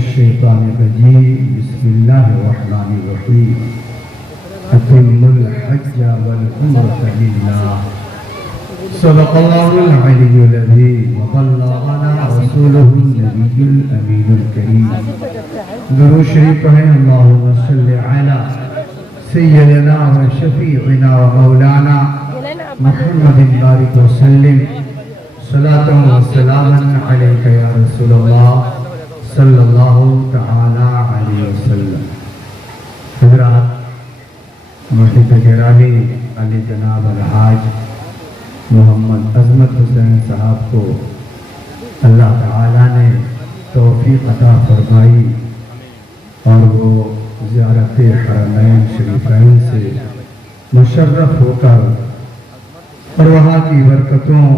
الشیطان الرجیم بسم اللہ الرحمن الرحیم اتم الحج والعمرة للہ صدق اللہ العلی العظیم وبلغنا رسولہ النبی الامین الکریم درود شریف پڑھیں اللہم صلی علی سیدنا و شفیعنا و مولانا محمد بارک وسلم صلاة و سلاما علیک یا رسول اللہ صلی اللہ تعالی علیہ وسلم۔ حضرات مرشد گرامی علی جناب الحاج محمد عظمت حسین صاحب کو اللہ تعالی نے توفیق عطا فرمائی اور وہ زیارت حرمین شریفین سے مشرف ہو کر اور وہاں کی برکتوں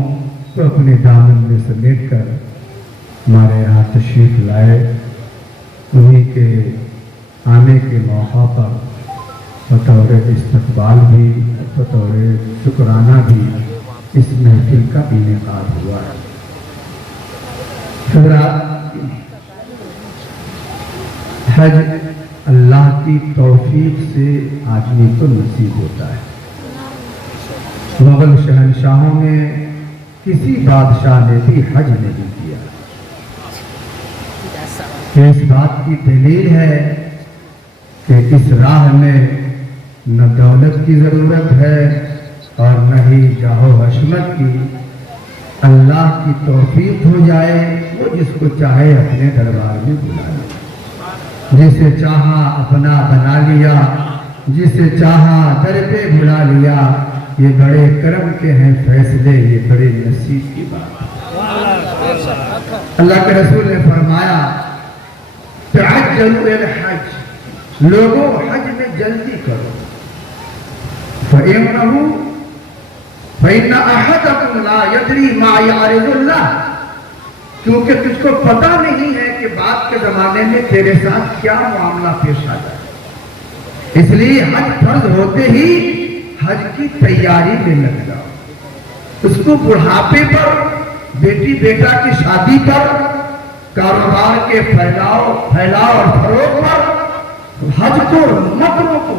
کو اپنے دامن میں سمیٹ کر ہمارے یہاں تشریف لائے۔ انہیں کے آنے کے موقع پر بطور استقبال بھی بطور شکرانہ بھی اس محفل کا انعقاد ہوا ہے۔ حضرات، حج اللہ کی توفیق سے آدمی کو نصیب ہوتا ہے۔ مغل شہنشاہوں میں کسی بادشاہ نے بھی حج نہیں کیا۔ اس بات کی دلیل ہے کہ اس راہ میں نہ دولت کی ضرورت ہے اور نہ ہی جاہ و حشمت کی۔ اللہ کی توفیق ہو جائے، وہ جس کو چاہے اپنے دربار میں بلا لے، جسے چاہا اپنا بنا لیا، جسے چاہا در پہ بلا لیا۔ یہ بڑے کرم کے ہیں فیصلے، یہ بڑے نصیب کی بات۔ اللہ کے رسول نے فرمایا تعجلوا الحج، لوگوں حج میں جلدی کرو، فَإِنَّ أَحَدَكُمْ لَا يَدْرِي مَا يَعْرِضُ اللَّهُ، کیونکہ تجھ کو پتہ نہیں ہے کہ بعد کے زمانے میں تیرے ساتھ کیا معاملہ پیش آ جائے۔ اس لیے حج فرض ہوتے ہی حج کی تیاری میں لگ جاؤ۔ اس کو بڑھاپے پر، بیٹی بیٹا کی شادی پر، کاروبار کے پھیلاؤ اور فروغ پر حج کو مت روکو۔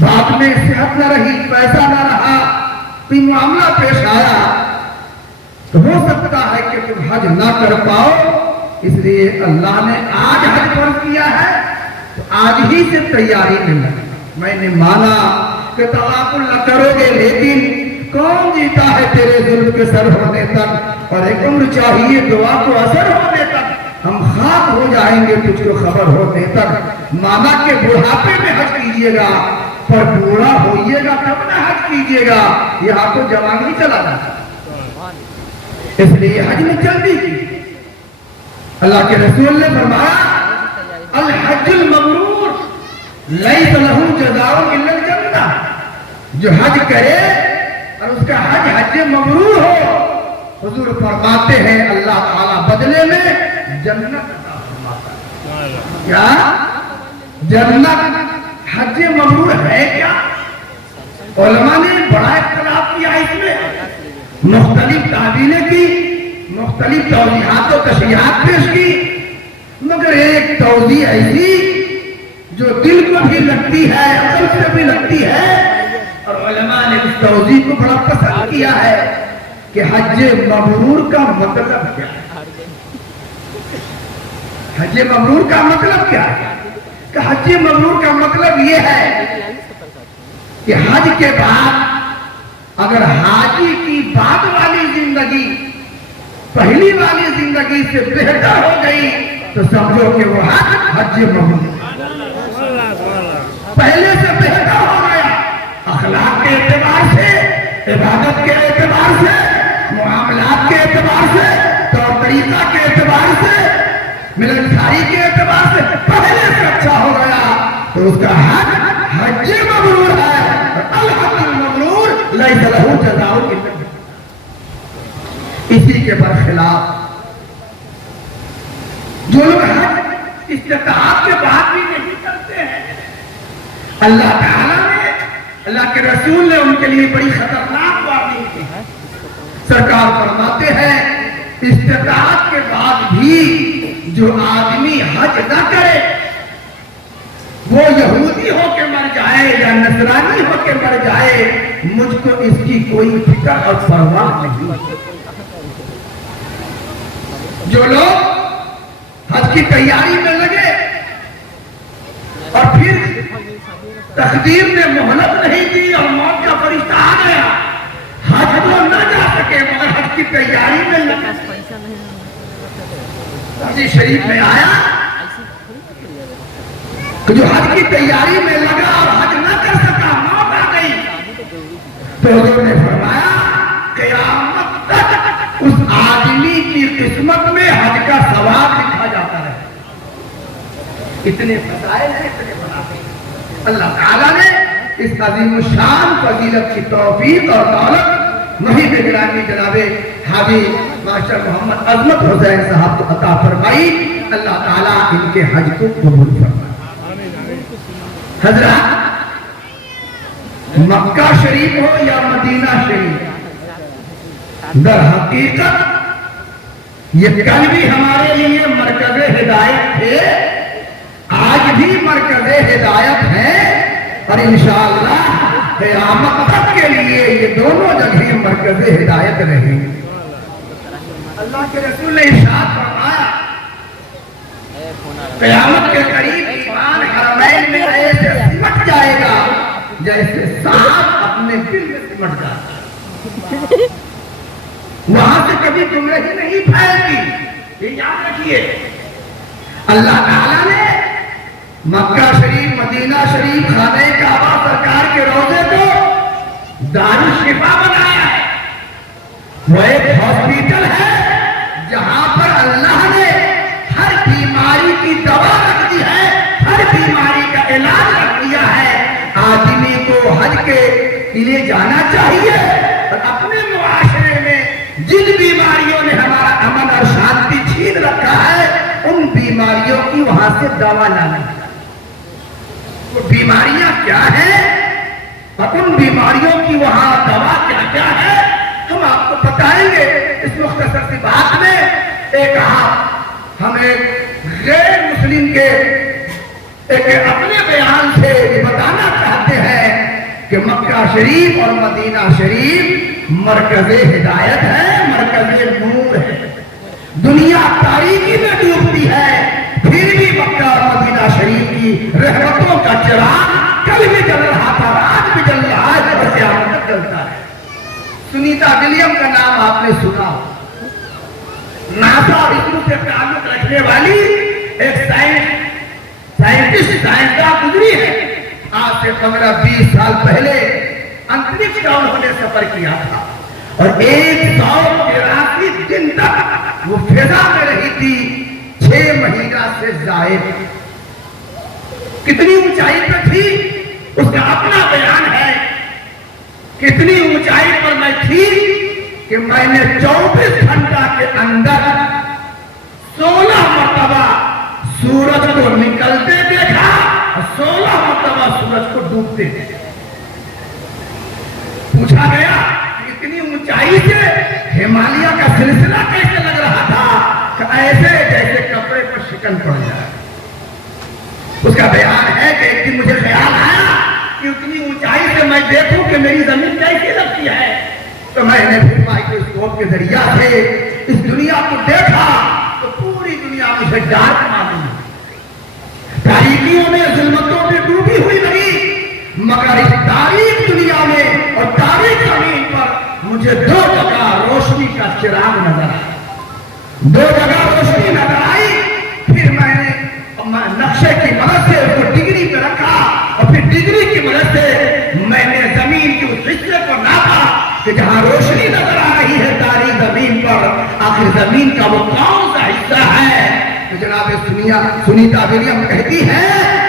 بعد میں صحت نہ رہی، پیسہ نہ رہا، کوئی معاملہ پیش آیا تو ہو سکتا ہے کہ تم حج نہ کر پاؤ۔ اس لیے اللہ نے آج حج فرض کیا ہے تو آج ہی سے تیاری میں لگا۔ میں نے مانا کہ تغافل نہ کرو گے، لیکن کون جیتا ہے تیرے ظلم کے سر ہونے تک، اور ایک عمر چاہیے دعا کو اثر ہونے تک۔ ہم خاک ہو جائیں گے تجھ کو خبر ہونے تک۔ مانا کہ بڑھاپے میں حج کیجئے گا، پر بوڑھا ہوئیے گا تب نہ حج کیجئے گا، یہاں تو جوانی چلا جاتا۔ اس لیے حج میں جلدی کی۔ اللہ کے رسول نے فرمایا الحج المبرور لیس لہ جزاء الا الجنہ، جو حج کرے اور اس کا حج مبرور ہو، حضور فرماتے ہیں اللہ تعالیٰ بدلے میں جنت عطا فرماتا ہے۔ کیا جنت حج مبرور ہے کیا؟ علماء نے بڑا اختلاف کیا اس میں، مختلف تعبیریں کی، مختلف توضیحات و تشریحات پیش کی، مگر ایک توضیح ایسی جو دل کو بھی لگتی ہے، عقل سے بھی لگتی ہے، اور علماء نے اس توضیح کو بڑا پسند کیا ہے کہ حج مبرور کا مطلب کیا ہے۔ حج مبرور کا مطلب کیا ہے؟ کہ حج مبرور کا مطلب یہ ہے کہ حج کے بعد اگر حاجی کی بعد والی زندگی پہلی والی زندگی سے بہتر ہو گئی تو سمجھو کہ وہ حج مبرور پہلے سے بہتر ہو گیا، اخلاق کے اعتبار سے، عبادت کے اعتبار سے، معاملات کے اعتبار سے، طور طریقہ کے اعتبار سے، ملنساری کے اعتبار سے پہلے سے اچھا ہو گیا تو اس کا حج مبرور ہے۔ الحج المبرور لیس لہ جزاء الا الجنہ۔ اسی کے برخلاف جو لوگ حج استطاعت کے بعد بھی نہیں کرتے ہیں، اللہ تعالیٰ نے، اللہ کے رسول نے ان کے لیے بڑی خطرناک وارننگ کی ہے۔ سرکار فرماتے ہیں استطاعت کے بعد بھی جو آدمی حج نہ کرے وہ یہودی ہو کے مر جائے یا نصرانی ہو کے مر جائے، مجھ کو اس کی کوئی فکر اور پرواہ نہیں۔ جو لوگ حج کی تیاری میں لگے اور پھر تقدیر نے مہلت نہیں دی اور موت کا فرشتہ آ گیا، حج تو نہ جا سکے مگر حج کی تیاری میں لگے۔ حدیث شریف میں آیا کہ جو حج کی تیاری میں لگا اور حج نہ کر سکا، موت آ گئی، تو حضور نے فرمایا قیامت تک اس آدمی کی قسمت میں حج کا ثواب لکھا جاتا ہے۔ اتنے فضائل ہیں، اتنے منافع ہیں۔ اللہ تعالیٰ نے اس عظیم الشان فضیلت کی توفیق اور دولت محب گرامی جناب حاجی ماسٹر محمد عظمت حسین صاحب کو عطا فرمائی۔ اللہ تعالیٰ ان کے حج کو قبول فرمائے۔ حضرات، مکہ شریف ہو یا مدینہ شریف، در حقیقت یہ کل بھی ہمارے لیے مرکز ہدایت تھے، آج بھی مرکز ہدایت ہے، اور انشاءاللہ قیامت تک کے لیے یہ دونوں جگہیں مرکز ہدایت رہیں گی۔ اللہ کے رسول نے ارشاد فرمایا قیامت کے قریب ایمان حرمین میں ایسے سمٹ جائے گا جیسے سانپ اپنے دل میں سمٹ جاتا ہے، وہاں سے کبھی گمراہی نہیں پھیلے گی۔ یہ یاد رکھیے، اللہ تعالیٰ نے مکہ شریف، مدینہ شریف، خانہ کعبہ سرکار کے روضے کو دار الشفا بنایا ہے۔ وہ ایک ہاسپیٹل ہے جہاں پر اللہ نے ہر بیماری کی دوا رکھ دی ہے، ہر بیماری کا علاج رکھ دیا ہے۔ آدمی کو حج کے لیے جانا چاہیے اور اپنے معاشرے میں جن بیماریوں نے ہمارا امن اور شانتی چھین رکھا ہے ان بیماریوں کی وہاں سے دوا لانا ہے۔ وہ بیماریاں کیا ہیں اور ان بیماریوں کی وہاں دوا کیا کیا ہے ہم آپ کو بتائیں گے اس مختصر سی بات میں۔ ایک ہمیں غیر مسلم کے ایک اپنے بیان سے یہ بتانا چاہتے ہیں کہ مکہ شریف اور مدینہ شریف مرکز ہدایت ہے، مرکز نور ہے۔ دنیا تاریکی میں ڈوبتی ہے، پھر بھی مکہ اور مدینہ شریف کی رحمتوں کا چراغ کل بھی جل رہا تھا، آج بھی جل رہا ہے اور قیامت تک جلتا ہے۔ سنیتا ولیم کا نام آپ نے سنا، ناسا اور اسرو سے تعلق رکھنے والی ایک سائنٹسٹ سائنسداں گزری ہے۔ آج سے 15-20 سال پہلے انترکش کا انہوں نے سفر کیا تھا اور 183 دن تک وہ فضا میں رہی تھی، 6 مہینہ سے زائد۔ کتنی اونچائی پہ تھی اس کا اپنا بیان ہے، کتنی اونچائی پر میں تھی کہ میں نے 24 گھنٹہ کے اندر 16 مرتبہ سورج کو نکلتے دیکھا اور 16 مرتبہ سورج کو ڈوبتے دیکھا۔ پوچھا گیا کہ اتنی اونچائی سے ہمالیہ کا سلسلہ کیسے لگ رہا تھا کہ ایسے جیسے کپڑے پر شکن پڑ جائے۔ اس کا بیان ہے کہ ایک دن مجھے خیال آیا کہ اتنی اونچائی سے میں دیکھوں کہ میری زمین کیسی لگتی ہے، تو میں نے پھر مائکروسکوپ کے ذریعہ سے اس دنیا کو دیکھا تو پوری دنیا مجھے ڈارک معلوم ہے، تاریکیوں میں ظلمتوں میں ڈوبی ہوئی نہیں، مگر اس تاریک دنیا میں اور تاریک زمین پر مجھے 2 جگہ روشنی کا چراغ نظر آیا، 2 جگہ روشنی نظر آئی۔ پھر میں نے نقشے کی مدد سے اس کو ڈگری پہ رکھا اور پھر ڈگری کی مدد سے میں نے زمین کے اس حصے کو ناپا کہ جہاں روشنی نظر آ رہی ہے تاریک زمین پر، آخر زمین کا وہ کون سا حصہ ہے؟ تو جناب سنیتا ولیم کہتی ہے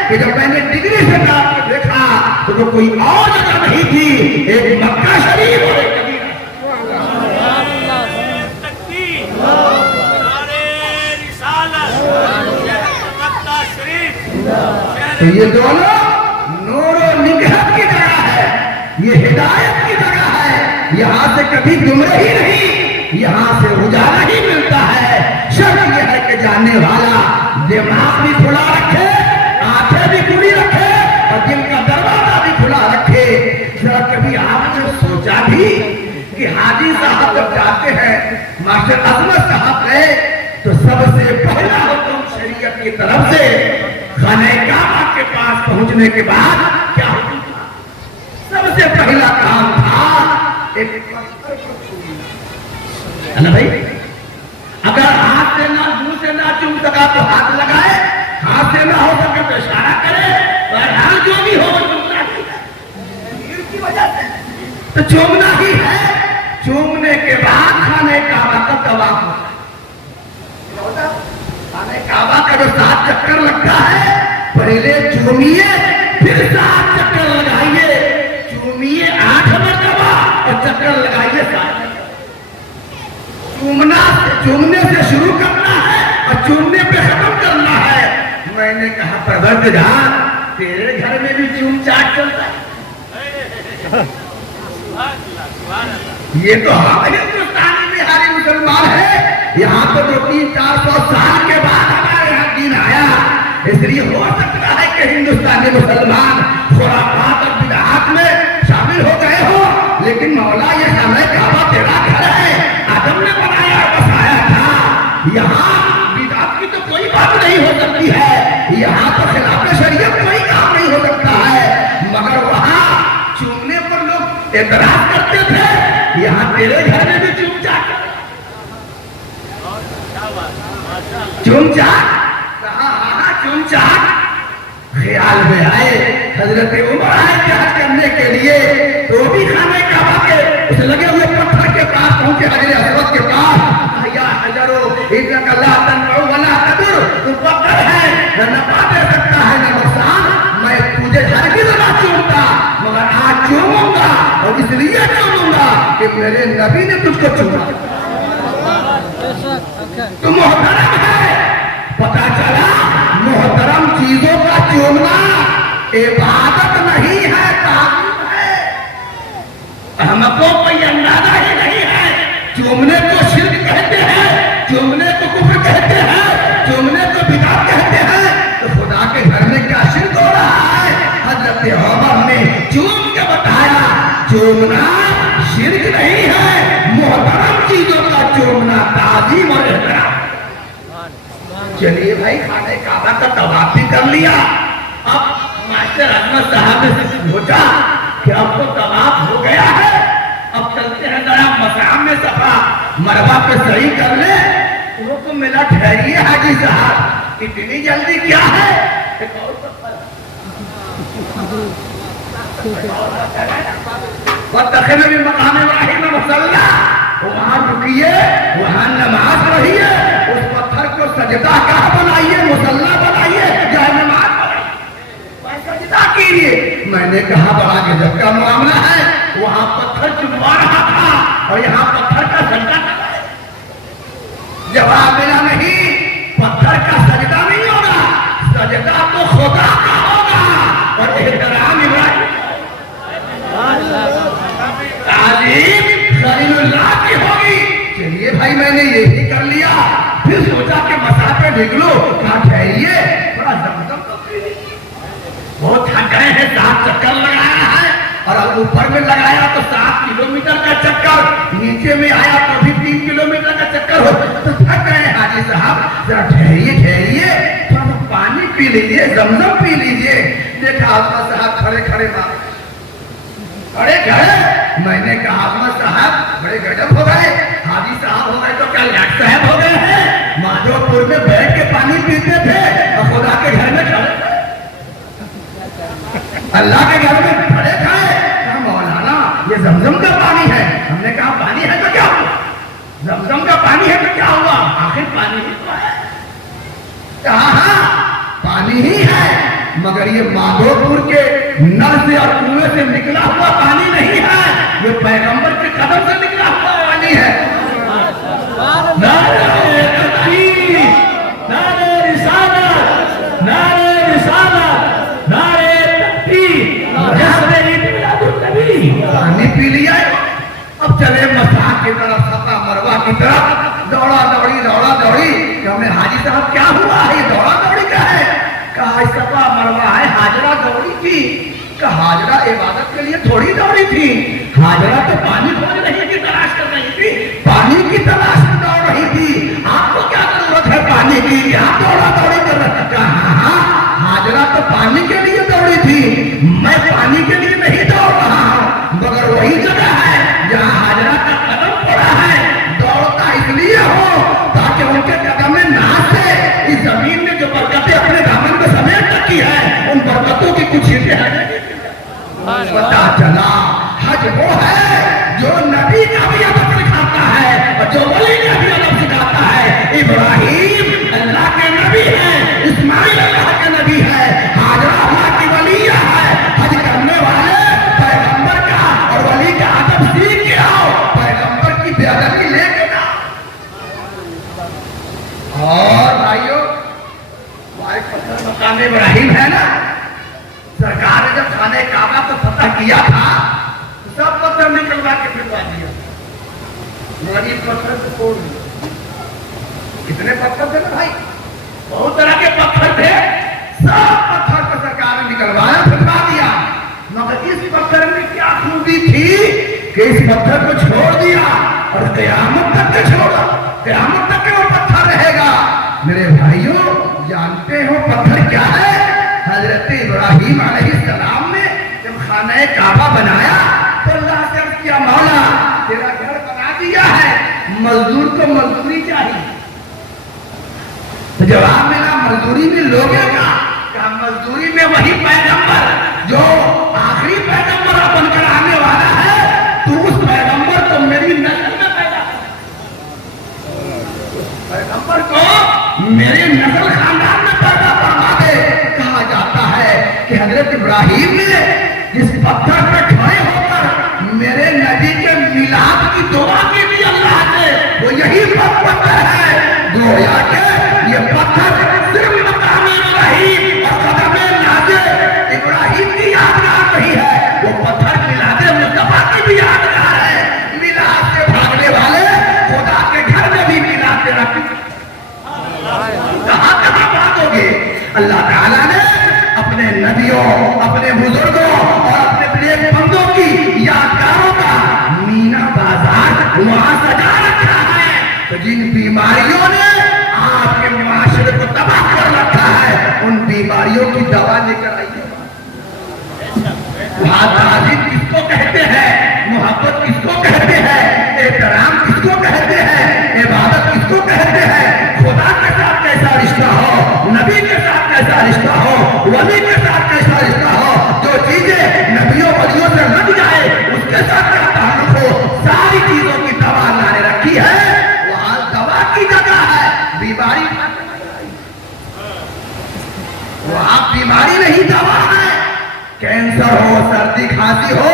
کہ جب میں نے ڈگری سے ناپ کے دیکھا تو وہ کوئی اور جگہ نہیں تھی، ایک مکہ شریف اور ایک مدینہ۔ تو یہ دونوں نور و نگہت کی جگہ ہے، یہ ہدایت کی جگہ ہے، یہاں سے کبھی گمراہی نہیں، یہاں سے اجالا ہی ملتا ہے۔ شرط یہ ہے کہ जाने वाला दिमाग भी खुला रखे, आंखें भी खुली रखे और दिल का दरवाजा भी खुला रखे। जरा कभी आपने सोचा भी कि हाजी साहब जब जाते हैं, मास्टर अजमत साहब गए तो सबसे पहला हुक्म शरीयत की तरफ से खाने काबा के पास पहुंचने के बाद क्या हुक्म था? सबसे पहला काम था एक है ना भाई, अगर हाथ से ना मुंह से ना चूम सका तो हाथ लगाए, हाथ से ना हो सके तो इशारा करे, और हाथ जो भी हो चूमना ही है, भीड़ की वजह से तो चूमना ही है। चूमने के बाद खाने काबा का तवाफ होता है। खाने काबा का जो 7 चक्कर लगता है, पहले चूमिए फिर 7 चक्कर लगाइए, चूमिए 8 मरतबा और चक्कर लगाइए 7। चूमने से शुरू करना है और चूमने पे खत्म करना है। मैंने कहा परवरदिगार तेरे घर में भी चूम चाट चलता है? ये तो हम हिंदुस्तानी बिहारी मुसलमान है, यहाँ तो 200-400 साल के बाद हमारे यहाँ दिन आया। इसलिए हो सकता है कि हिंदुस्तानी मुसलमान खुराफात और बिदअत में शामिल हो गए हो, लेकिन मौला ये खाने काबा तेरा घर है, आदम ने बनाया बसाया था। यहाँ बिदअत की तो कोई बात नहीं हो सकती है, यहाँ तो खिलाफ शरीयत कोई काम नहीं हो सकता है, मगर वहाँ चूमने पर लोग एतराज करते थे। यहाँ तेरे घर में भी चूम चाट ख्याल में आए। हजरत उमर आए जहाज करने के लिए, तो भी खाने काबा के उस लगे हुए पत्थर के पास पहुंचे, हजरत असवद के पास। या हजरो इन्नका ला तनफउ वला तदुर, तू पत्थर है, न नफा दे सकता है न नुकसान। मैं तुझे हरगिज़ न चूमता, मगर आज चूमूंगा, और इसलिए चूमूंगा कि मेरे नबी ने तुझको चूमा। तू मोहतरम है। पता चला मोहतरम चीजों का चूमना इबादत नहीं है, ताक़ीद है। हमको कोई अंदाजा ही नहीं है। चूमने को शिर्क कहते हैं, चूमने को कुफ्र कहते हैं, चूमने को बिदअत कहते हैं। तो खुदा के घर में क्या शिर्क हो रहा है? हजरत उमर ने चूम के बताया चूमना शिर्क नहीं है, मोहतरम चीजों का चूमना ताज़ीम और एहतराम। चलिए भाई, खाने काबा का तवाफ भी कर लिया। अब मास्टर अहमद साहब ने सोचा कि अब तो तवाफ हो गया है, अब चलते हैं जरा मकाम में सफा मरवा पे सही कर ले। वो तो मिला ठहरिए हाजी साहब, इतनी जल्दी क्या है? मकाम इब्राहिम मुसल्ला, वहां रुकिए, वहां नमाज पढ़िए, उस पत्थर को सजदा कहाँ बनाइए, मुसल्ला बनाइए, या नमाज बनाइए, सजदा कीजिए। मैंने कहा बड़ा गजब का मामला है, वहां पत्थर चुनवा रहा था और यहाँ पत्थर का सजदा कर रहा है। जवाब मिला नहीं, पत्थर का सजदा नहीं होगा, सजदा तो खुदा का होगा और एहतराम इब्राहिम ताज़ीम खलीलुल्लाह की होगी। चलिए भाई, मैंने यही कर लिया। फिर सोचा कि मसाफे निकलो, कहा ठहरिए थोड़ा जमजम तो पी लीजिए। बहुत थक गए हैं, 7 चक्कर लगाया है, और अब ऊपर में लगाया तो 7 किलोमीटर का चक्कर, नीचे में आया तो भी 3 किलोमीटर का चक्कर हो, तो थक गए हाजी साहब। जरा ठहरिए ठहरिए, थोड़ा सा पानी पी लीजिए, जमजम पी लीजिए। देखा अहमद साहब खड़े खड़े खड़े गए। मैंने कहा अहमद साहब बड़े गजब हो गए, हाजी साहब हो गए तो क्या लाट साहब हो गए हैं? माधोपुर में बैठ के पानी पीते थे और खुदा के घर में खड़े, अल्लाह के घर में खड़े खड़े। मौलाना ये जमजम का पानी है। हमने कहा पानी है तो क्या हुआ, जमजम का पानी है तो क्या हुआ, आखिर पानी ही तो है। कहा पानी ही है, मगर ये माधोपुर के नल से और कुएं से निकला हुआ पानी नहीं है, ये पैगंबर के कदम से निकला हुआ पानी है। नारे तकबीर, नारे रिसालत, नारे रिसालत, नारे तकबीर, नारे पानी पी लिया। अब चले मसा की तरफ, सफा मरवा की तरफ। दौड़ा दौड़ी कि हमें हाजी साहब क्या हुआ है, ये दौड़ा दौड़ी क्या है? कहा सफा मरवा है, हाजरा दौड़ी थी। कहा हाजरा इबादत के लिए थोड़ी दौड़ी थी, हाजरा तो पानी खोज रही थी, तलाश कर रही थी, पानी की तलाश में दौड़ रही थी। आपको क्या जरूरत है पानी की, क्या दौड़ा दौड़ी कर रहा? कहा हाँ, हाजरा तो पानी के लिए दौड़ी थी, मैं पानी के लिए नहीं दौड़ रहा हूं, मगर वही जगह है जहां हाजरा का कदम पड़ा है। दौड़ता इसलिए हो ताकि उनके कदम में नाश है, इस जमीन में जो बरकतें अपने दामन में समेट रखी है, उन बरकतों की कुछ चीजें पता चला हज वो है जो नबी का भी अदब सिखाता है और जो वली का भी अदब सिखाता है। इब्राहिम अल्लाह के नबी है, इस्माइल अल्लाह के नबी है, हाजरा अल्लाह की वलिया है। हज करने वाले पैगंबर का और वली का अदब सीख के आओ, पैगंबर की बेअदबी लेके ना। और भाइयों, मकाम इब्राहिम है ना, सरकार ने जब खाने काबा को फतह किया था तो सब पत्थर निकलवा के फिरवा दिया, मगर पत्थर को तोड़ दिया। कितने पत्थर थे ना भाई, बहुत तरह के पत्थर थे, सब पत्थर को सरकार ने निकलवाया, फिरवा दिया। मगर इस पत्थर में क्या खूबी थी कि इस पत्थर को छोड़ दिया और कयामत तक के छोड़ा, कयामत तक के वो पत्थर रहेगा। मेरे भाइयों, जानते हो पत्थर क्या है? हजरत इब्राहिम अलैहिस्सलाम ने जब खाना काबा बनाया तो अल्लाह से अर्ज किया, मौला तेरा घर बना दिया है, मजदूर को मजदूरी चाहिए। तो जवाब मिला, मजदूरी में लोगे का? कहा मजदूरी में वही पैगंबर जो आखिरी पैगंबर बनकर आने वाला है, तो उस पैगंबर को मेरी नस्ल में पैदा, पैगंबर को मेरे नस्ल खानदान में पैदा करवा दे। कहा जाता है कि हजरत इब्राहिम ने जिस पत्थर पर खड़े होकर मेरे नबी के मिलाद की दुआ की भी अल्लाह से, वो यही पत्थर है। गोया के ये पत्थर सिर्फ मकाम इब्राहिम और कदम नाज़े इब्राहिम की यादगार नहीं है, वो पत्थर मिलादे मुस्तफा की भी यादगार है। मिलाद से भागने वाले खुदा के घर में भी मिलाद से रख, कहां कहां भागोगे? अल्लाह ताला ने अपने नबियों, अपने बुजुर्गों और अपने प्रिय बंदों की यादगारों का मीना बाजार वहां सजा रखा है। तो जिन बीमारियों ने आपके मुआशरे को तबाह कर रखा है, उन बीमारियों की दवा लेकर आइए। ताज़ीम किसको कहते हैं, मोहब्बत किसको कहते हैं, एहतराम किसको कहते हैं, इबादत किसको कहते हैं, खुदा के साथ कैसा रिश्ता हो, नबी के साथ कैसा रिश्ता हो, वली के साथ कैसा रिश्ता हो, जो चीजें नबियों वलियों से लग जाए उसके साथ क्या ताल्लुक हो, सारी चीजों की दवा अल्लाह ने रखी है। वहां दवा की जगह है, बीमारी वहां बीमारी नहीं दवा है। कैंसर हो, सर्दी खांसी हो,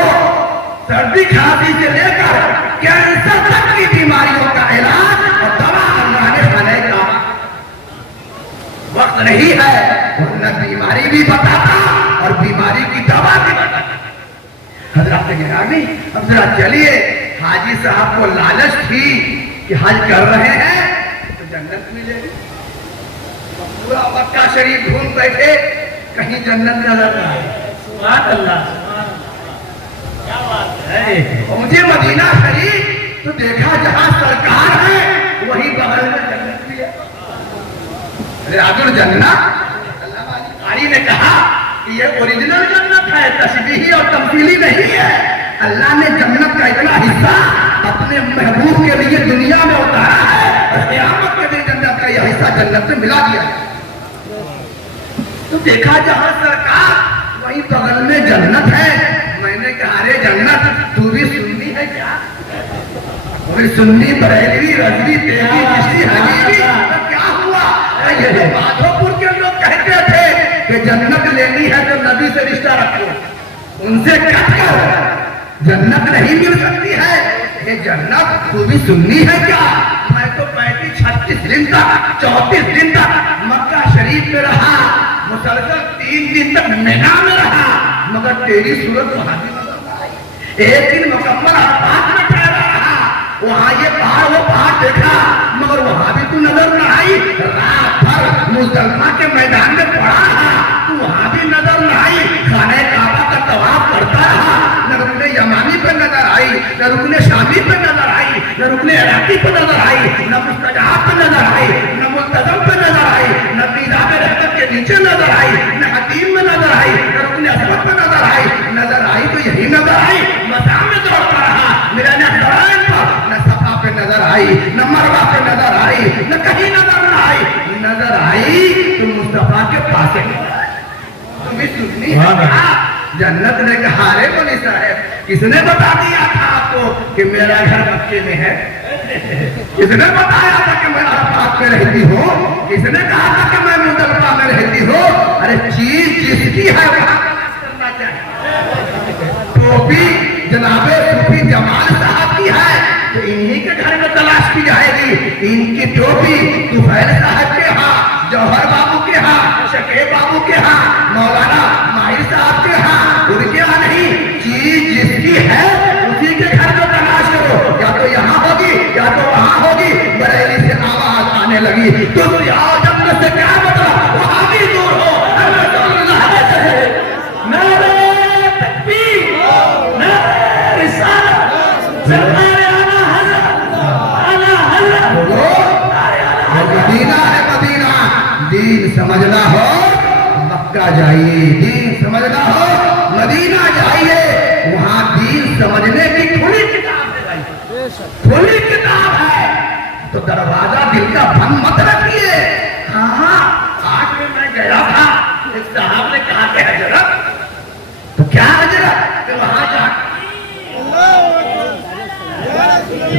सर्दी खांसी से लेकर कैंसर तक की बीमारियों का इलाज और दवा अल्लाह ने खाने का वक्त नहीं है, वरना बीमारी भी बताता और बीमारी की दवा भी बताता। हजरत गिरामी, अब जरा चलिए, हाजी साहब को लालच थी कि हज कर रहे हैं तो जन्नत मिलेगी, पूरा मक्का शरीफ ढूंढ बैठे, कहीं जन्नत नजर ना आए। अल्लाह क्या बात है। मुझे मदीना शरीफ तो देखा जहां सरकार है वही बगल में जन्नत भी है। रियाजुल जन्नत, अल्लाह ने कहा कि ये ओरिजिनल जन्नत है, तशबीही और तमसीली नहीं है। अल्लाह ने जन्नत का इतना हिस्सा अपने महबूब के लिए दुनिया में उतारा है और क़यामत के दिन जन्नत का यह हिस्सा जन्नत से मिला दिया है। तो देखा जहां सरकार वही बगल में जन्नत है। मैंने कहा, अरे जन्नत तू भी सुन्नी है क्या? कोई सुन्नी, बरेलवी, रजवी, तेली, चिश्ती, हनीफी, तो क्या हुआ? ये माधोपुर के लोग कहते थे कि जन्नत लेनी है तो नबी से रिश्ता रखो, उनसे कट कर जन्नत नहीं मिल सकती है। ये जन्नत तू भी सुन्नी है क्या? मैं तो 35-36 दिन तक, 34 दिन तक मक्का शरीफ में रहा, मुसलसल 3 दिन तक मिना में रहा, मगर तेरी सूरत वहां भी नजर आई। एक दिन मुकम्मल अब्बास में ठहरा रहा, वहां ये पहाड़ वो पहाड़ देखा, मगर वहां भी तू नजर न आई। रात भर मुजदलिफा के मैदान में पड़ा रहा, तू वहां भी नजर न आई। खाने काबा का तवाफ करता रहा, न रुकने यमानी पे नजर आई, न रुकने शामी पे नजर आई, न रुकने इराकी पे नजर आई, न मुस्तजाब पे नजर आई, न मुल्तज़म पे नजर आई, न मीज़ाब रहमत के नीचे नजर आई, न हतीम में नजर आई, न रुकने असवद पे नजर आई। नजर आई तो यही नजर आई, मज़ार में दौड़ता रहा, मेरा नहरान पर न सफा पे नजर आई, न मरवा पे नजर आई, न कहीं नजर न आई। नजर आई तो मुस्तफा के पास तुम्हें सुननी है। जन्नत ने कहा, अरे बोली साहब, किसने बता दिया था आपको कि मेरा घर मक्के में है? किसने बताया था कि मैं अरफात में रहती हूँ? किसने कहा था कि मैं मुजदलिफा में रहती हूँ? अरे चीज जिसकी है वहां करना चाहिए। टोपी जनाबे सूफी जमाल साहब की है तो इन्हीं के घर में तलाश की जाएगी। इनकी टोपी तुफैल साहब के यहाँ, जौहर बाबू के यहाँ, शकीब बाबू के यहाँ, मौलाना माहिर साहब के यहाँ, उनके यहाँ नहीं। चीज जिसकी है उसी के घर में तलाश करो, या तो यहाँ होगी या तो वहां होगी। बरेली से आवाज आने लगी तो जन्नत से क्या मतलब, वहां भी दूर हो। मदीना है मदीना, दीन समझना हो मक्का जाइए, दीन समझना हो मदीना जाइए। वहां दीन समझने की खुली किताब है भाई, खुली किताब है। तो दरवाजा दिल का बंद मत रखिए। हाँ, आज में मैं गया था, एक साहब ने कहा कि हजरत, तो क्या हजरत कि वहां जा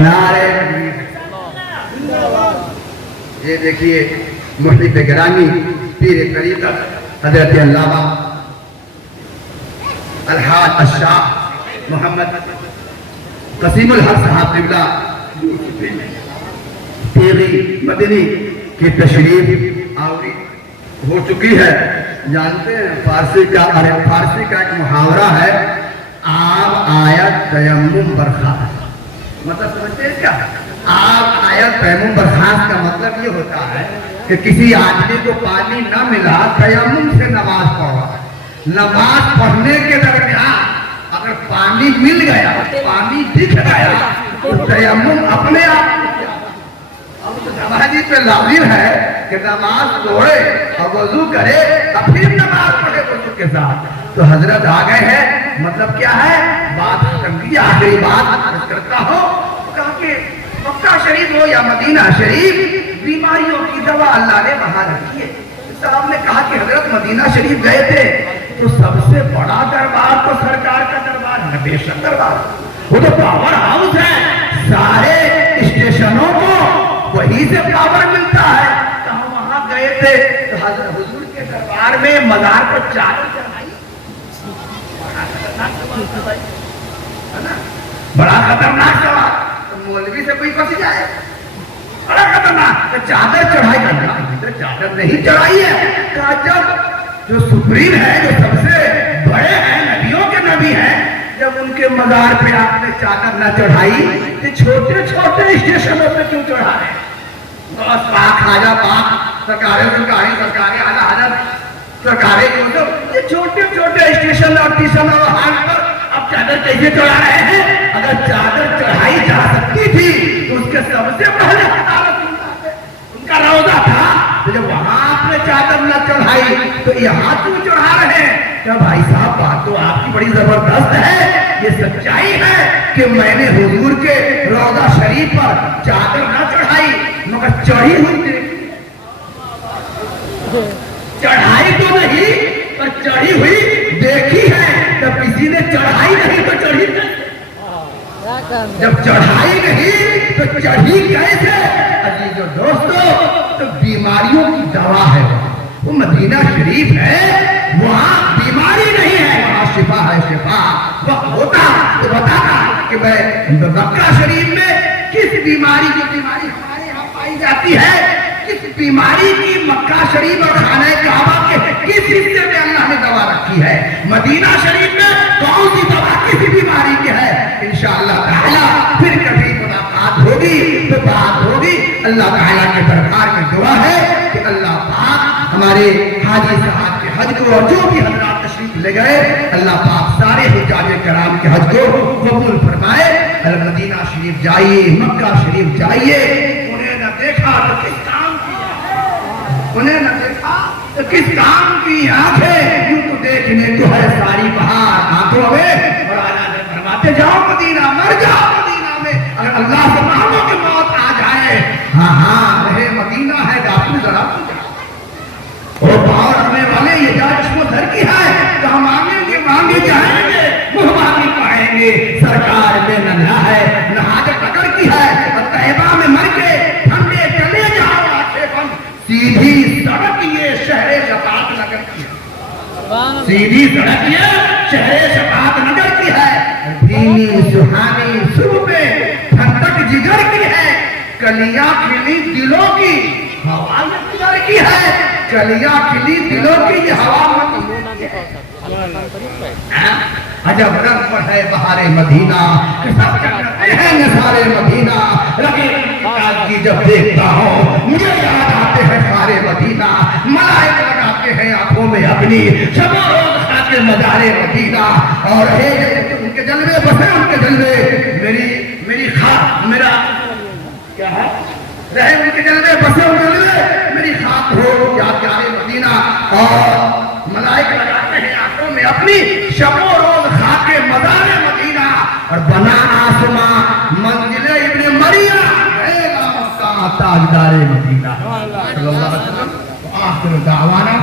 नारे। ये देखिए मुहद्दिस गिरामी पीर तरीक़त हज़रत अल्लामा अलहाज अशाह मोहम्मद कसीमुल हक साहब क़िबला तेरी मदनी की तशरीफ आवरी हो चुकी है। जानते हैं फारसी का, अरे फारसी का एक मुहावरा है, आम आयत तयम्मुम बरखास्त। मतलब समझते हैं क्या? आम आयत तयम्मुम बरखास्त का मतलब ये होता है कि किसी आदमी को पानी न मिला, तयम्मुम से नमाज पढ़ा, नमाज पढ़ने के दरमियान अगर पानी मिल गया, पानी दिख गया तो तयम्मुम अपने आप। अब तो नमाजी पे लाजिम है कि नमाज तोड़े और वजू करे और फिर नमाज पढ़े वजू के साथ। तो हजरत आ गए हैं, मतलब क्या है, बात खत्म की। आखिरी बात करता हूँ, कहा कि मक्का शरीफ हो या मदीना शरीफ, बीमारियों की दवा अल्लाह ने वहां रखी है। साहब ने कहा कि हजरत मदीना शरीफ गए थे तो सबसे बड़ा दरबार तो सरकार का दरबार है, बेशक दरबार, वो तो पावर हाउस है। सारे स्टेशनों को वहीं से पावर मिलता है। कहा वहां गए थे तो हजरत हुजूर के दरबार में मजार पर चादर चढ़ाई, बड़ा खतरनाक सवाल। मौलवी से कोई फंस जाए, बड़ा खतरनाक। तो चादर चढ़ाई करना, चादर नहीं चढ़ाई है। कहा जब जो सुप्रीम है, जो सबसे बड़े हैं, नबियों के नबी हैं, जब उनके मजार पे आपने चादर न चढ़ाई तो छोटे छोटे स्टेशनों पे क्यों चढ़ा रहे? बस पाक खाजा पाक सरकारें सरकारी सरकारें आला हजरत सरकारें, ये छोटे छोटे स्टेशन और स्टेशन और हाट पर अब चादर कैसे चढ़ा रहे हैं? अगर चादर चढ़ाई जा सकती थी तो उसके सबसे पहले उनका रौजा था। तो जब वहां आपने चादर न चढ़ाई तो यहाँ क्यों चढ़ा रहे हैं? क्या भाई साहब, बात तो आपकी बड़ी जबरदस्त है। ये सच्चाई है कि मैंने हुजूर के रौजा शरीफ पर चादर न चढ़ाई मगर चढ़ी हुई, चढ़ाई तो नहीं पर चढ़ी हुई देखी है। जब किसी ने चढ़ाई नहीं तो चढ़ी कैसे? जब चढ़ाई नहीं तो चढ़ी कैसे? अजीजों दोस्तों, तो बीमारियों की दवा है वो मदीना शरीफ है। वहां बीमारी नहीं है, वहां शिफा है, शिफा। वह होता तो बताता कि मैं मक्का शरीफ में किस बीमारी की बीमारी हमारे यहाँ पाई जाती है, किस बीमारी की मक्का शरीफ और खाने काबा के किस हिस्से में अल्लाह ने दवा रखी है, मदीना शरीफ में कौन सी दवा किस बीमारी की है। इंशाअल्लाह ताला फिर कभी मुलाकात دربار میں دعا ہے کہ اللہ پاک ہمارے حاجی صاحب کے حج کو اور جو بھی حضرات تشریف لے گئے اللہ پاک سارے حجاج کرام کے حج کو قبول فرمائے. مدینہ شریف جائیے, مکہ شریف جائیے, انہیں نہ دیکھا تو کس کام کی, انہیں نہ دیکھا تو کس کام کی آنکھیں, یوں تو دیکھنے تو ہے ساری بہار آنکھوں میں, اور آج فرماتے جاؤ مدینہ, مر جاؤ مدینہ میں, اگر اللہ سے مانو کہ موت آ جائے, ہاں ہاں رہے مدینہ ہے غافل ذرا تو جا. اور باہر رکھنے والے یہ جا جسم و در کی ہے, کہاں مانگیں گے مانگے جائیں گے, منہ مانگی پائیں گے, سرکار میں نہ ہے نہ حاجت اگر کی ہے, اور طیبہ میں مر کے ٹھنڈے چلے جاؤ آنکھیں بند, سیدھی سڑک یہ شہر شفاعت نگر کی ہے, سیدھی سڑک یہ شہر شفاعت نگر کی ہے, دھیمی سہانی صبح میں ٹھنڈک جگر کی ہے, کلیاں کھلی دلوں کی ہوا جگر کی ہے, کلیاں کھلی دلوں کی یہ ہوا عجب رنگ پر ہے بہار مدینہ, سب چکرتے ہیں نثارے مدینہ, ربیع کی جب دیکھتا ہوں مجھے یاد آتے ہیں سارے مدینہ, ملائکہ لگاتے ہیں آنکھوں میں اپنی, شب و روز خاطر مزارے مدینہ, اور ان کے جلوے بسے ان کے جلوے, میری خاک میرا کیا ہے رہے ان کے جلوے بسے ان کے جلوے میری خاک ہو یا پیارے مدینہ, اور ملائکہ لگاتے ہیں آنکھوں میں اپنی, شب و روز خاک مزار مدینہ, اور بنا آسمان منزل ابن مریم ہے تاجدار مدینہ صلی اللہ علیہ وسلم. آخر دعوانا